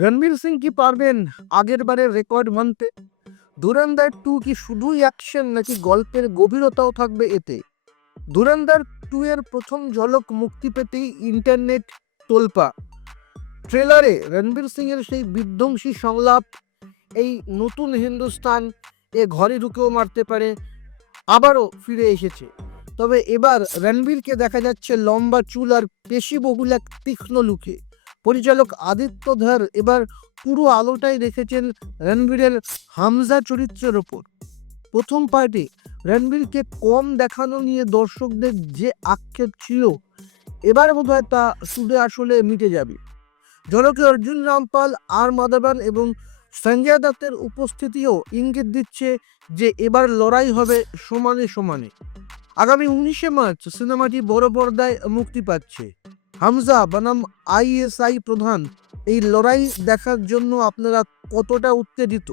রণবীর সিং কি পারবেন আগের বারের রেকর্ড ভাঙতে? ধুরন্ধর 2 কি শুধুই অ্যাকশন নাকি গল্পের গভীরতাও থাকবে এতে? ধুরন্ধর 2 এর প্রথম ঝলক মুক্তি পেতেই ইন্টারনেট তোলপা। ট্রেলারে রণবীর সিং এর সেই বিধ্বংসী সংলাপ, এই নতুন হিন্দুস্তান এ ঘরে ঢুকেও মারতে পারে, আবারও ফিরে এসেছে। তবে এবার রণবীরকে দেখা যাচ্ছে লম্বা চুল আর পেশিবহুল এক তীক্ষ্ণ লুকে। পরিচালক আদিত্য ধর এবার পুরো আলোটাই রেখেছেন রণবীরের হামজা চরিত্রের ওপর। প্রথম পার্টে রণবীরকে কম দেখানো নিয়ে দর্শকদের যে আক্ষেপ ছিল, এবার বোধহয় তা সুদে আসলে মিটে যাবে। ঝলকে অর্জুন রামপাল, আর মাধবন এবং সঞ্জয় দত্তের উপস্থিতিও ইঙ্গিত দিচ্ছে যে এবার লড়াই হবে সমানে সমানে। আগামী 19শে মার্চ সিনেমাটি বড় পর্দায় মুক্তি পাচ্ছে। হামজা বনাম আইএসআই প্রধান, এই লড়াই দেখার জন্য আপনারা কতটা উত্তেজিত?